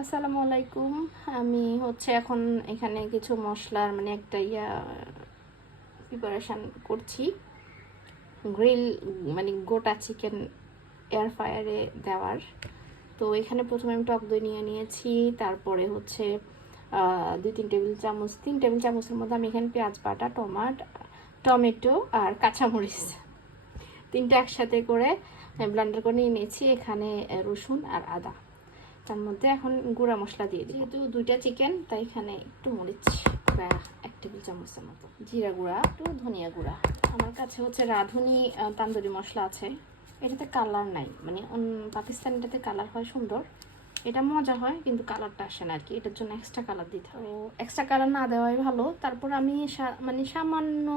আসসালামু আলাইকুম। আমি হচ্ছে এখন এখানে কিছু মশলার মানে একটা ইয়া প্রিপারেশান করছি। গ্রিল মানে গোটা চিকেন এয়ার ফায়ারে দেওয়ার। তো এখানে প্রথমে আমি টক দই নিয়ে নিয়েছি, তারপরে হচ্ছে দুই তিন টেবিল চামচ, তিন টেবিল চামচের মধ্যে আমি এখানে পেঁয়াজ বাটা, টমাট, টমেটো আর কাঁচামরিচ। তিনটা একসাথে করে ব্লান্ডার করে নিয়ে নিয়েছি, এখানে রসুন আর আদা। তার মধ্যে এখন গুঁড়া মশলা দিয়ে দিই যেহেতু দুইটা চিকেন তাই এখানে একটু মরিচ প্রায় এক টেবিল চামচের মতো। জিরা গুঁড়া একটু ধনিয়া গুঁড়া। আমার কাছে হচ্ছে রাঁধুনি তান্দুরি মশলা আছে। এটাতে কালার নাই মানে পাকিস্তানিটাতে কালার হয় সুন্দর। এটা মজা হয় কিন্তু কালারটা আসে না আর কি এটার জন্য এক্সট্রা কালার দিতে হয় এক্সট্রা কালার না দেওয়াই ভালো। তারপর আমি মানে সামান্য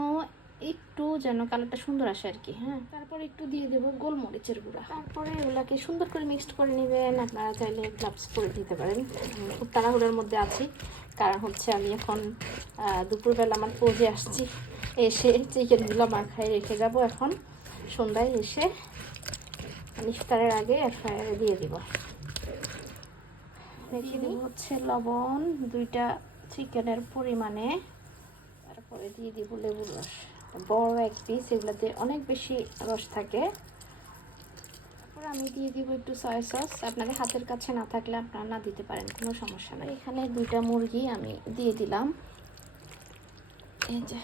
একটু যেন কালারটা সুন্দর আসে আর কি হ্যাঁ। তারপরে একটু দিয়ে দেবো গোলমরিচের গুঁড়া। তারপরে এগুলাকে সুন্দর করে মিক্সড করে নেবেন। আপনারা চাইলে গ্লাভস করে দিতে পারেন। খুব তাড়াহুড়োর মধ্যে আছি। কারণ হচ্ছে আমি এখন দুপুরবেলা আমার পৌঁছে আসছি। এসে চিকেনগুলো মাখায় রেখে যাব এখন। সন্ধ্যায় এসে ইফতারের আগে এক ফায়ারে দিয়ে দিব। রেখে দিব হচ্ছে লবণ দুইটা চিকেনের পরিমাণে। তারপরে দিয়ে দিব লেবুর রস। বড় এক পিস এগুলোতে অনেক বেশি রস থাকে। তারপর আমি দিয়ে দিব একটু সয়া সস আপনাদের হাতের কাছে না থাকলে আপনারা না দিতে পারেন, কোনো সমস্যা নেই। এখানে দুইটা মুরগি আমি দিয়ে দিলাম। এই যে,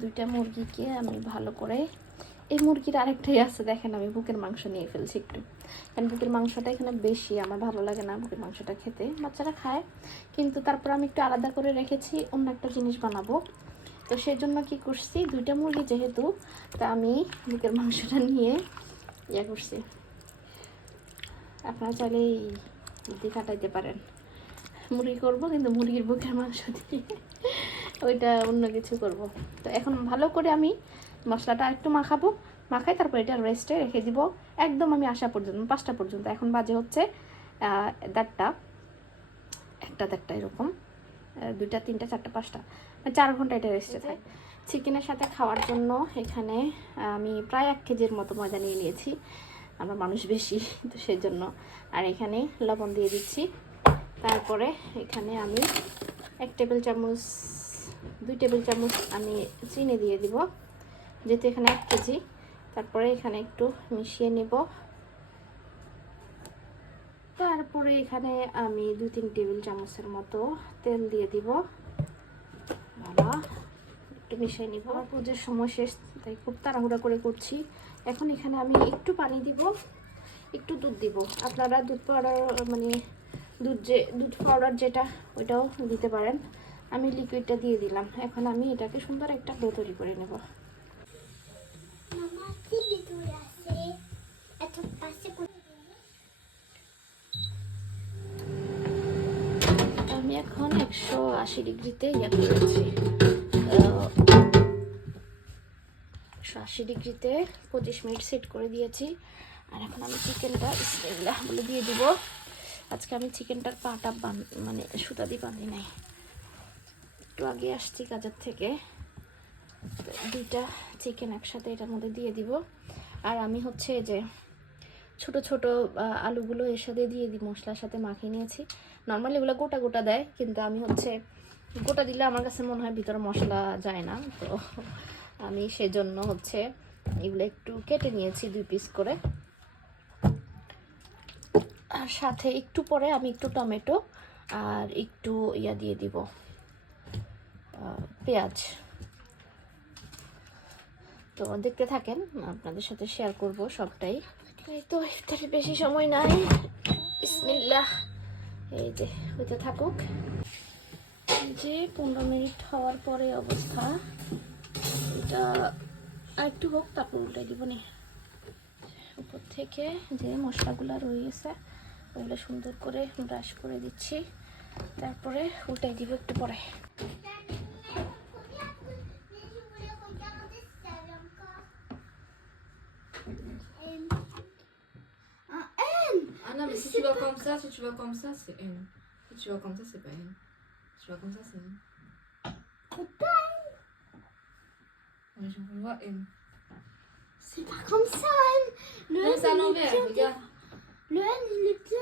দুইটা মুরগিকে আমি ভালো করে এই মুরগির আরেকটাই আছে, দেখেন আমি বুকের মাংস নিয়ে ফেলছি একটু। কারণ বুকের মাংসটা এখানে বেশি, আমার ভালো লাগে না বুকের মাংসটা খেতে। বাচ্চারা খায়, কিন্তু তারপর আমি একটু আলাদা করে রেখেছি, অন্য একটা জিনিস বানাবো। তো সেই জন্য কী করছি, দুইটা মুরগি যেহেতু, তা আমি বুকের মাংসটা নিয়ে ইয়ে করছি। আপনারা চাইলে এই কাটাইতে পারেন। মুরগি করব কিন্তু মুরগির বুকের মাংস দিয়ে ওইটা অন্য কিছু করব। তো এখন ভালো করে আমি মশলাটা একটু মাখাবো, মাখাই তারপর এটা রেস্টে রেখে দিব। একদম আমি আসা পর্যন্ত, পাঁচটা পর্যন্ত। এখন বাজে হচ্ছে দেড়টা। একটা দেড়টা এরকম দুইটা, তিনটা, চারটা, পাঁচটা। চার ঘণ্টা এটা রেস্টে থাকে। চিকেনের সাথে খাওয়ার জন্য এখানে, আমি প্রায় এক কেজির মতো ময়দা নিয়ে নিয়েছি। আমরা মানুষ বেশি, তো সেই জন্য আর এখানে লবণ দিয়ে দিচ্ছি। তারপরে এখানে আমি এক টেবিল চামচ, দুই টেবিল চামচ আমি চিনি দিয়ে দিব, যেহেতু এখানে এক কেজি। তারপরে এখানে একটু মিশিয়ে নেব। তারপরে এখানে আমি দুই, তিন টেবিল চামচের মতো তেল দিয়ে দিব। ভালো একটু মিশিয়ে নিব। আমার পুজোর সময় শেষ, তাই খুব তাড়াহুড়া করে করছি। এখন এখানে আমি একটু পানি দিব, একটু দুধ দিব। আপনারা দুধ পাউডার মানে দুধ যে, দুধ পাউডার যেটা, ওইটাও দিতে পারেন। আমি লিকুইডটা দিয়ে দিলাম। এখন আমি এটাকে সুন্দর একটা ডো তৈরি করে নেব। একশো আশি ডিগ্রিতে ইয়ে করেছি একশো আশি ডিগ্রিতে পঁচিশ মিনিট সেট করে দিয়েছি। আর এখন আমি চিকেনটা বিসমিল্লাহ বলে দিয়ে দিব। আজকে আমি চিকেনটার পাটা বান মানে সুতা দিয়ে বাঁধি নাই। একটু আগে আসছি কাজের থেকে। দুইটা চিকেন একসাথে এটার মধ্যে দিয়ে দিব। আর আমি হচ্ছে যে ছোট ছোট আলুগুলো এর সাথে দিয়ে দিই, মশলার সাথে মাখিয়ে নিয়েছি। নর্মালি এগুলো গোটা গোটা দেয়, কিন্তু আমি হচ্ছে গোটা দিলে আমার কাছে মনে হয় ভিতরে মশলা যায় না। তো আমি সেজন্য হচ্ছে এগুলো একটু কেটে নিয়েছি দুই পিস করে। আর সাথে একটু পরে আমি একটু টমেটো আর একটু ইয়া দিয়ে দিব পেঁয়াজ। তো দেখতে থাকেন, আপনাদের সাথে শেয়ার করব সবটাই। তো ইফতারের বেশি সময় নাই। বিসমিল্লাহ। এই যে, হইতে থাকুক। যে পনেরো মিনিট হওয়ার পরে অবস্থা, এটা একটু হোক, তারপর উল্টে দিব নি। উপর থেকে যে মশলাগুলো রয়েছে, ওগুলো সুন্দর করে ব্রাশ করে দিচ্ছি। তারপরে উল্টে দিব একটু পরে। Non, mais si tu vas comme ça, si tu vas comme ça, c'est N. Si tu vas comme ça, c'est pas N. Si tu vas comme ça, c'est N. Ouais, je vois N. C'est pas comme ça, N. Le Non, N, c'est à il est l'envers, bien- regarde. Le N, il est bien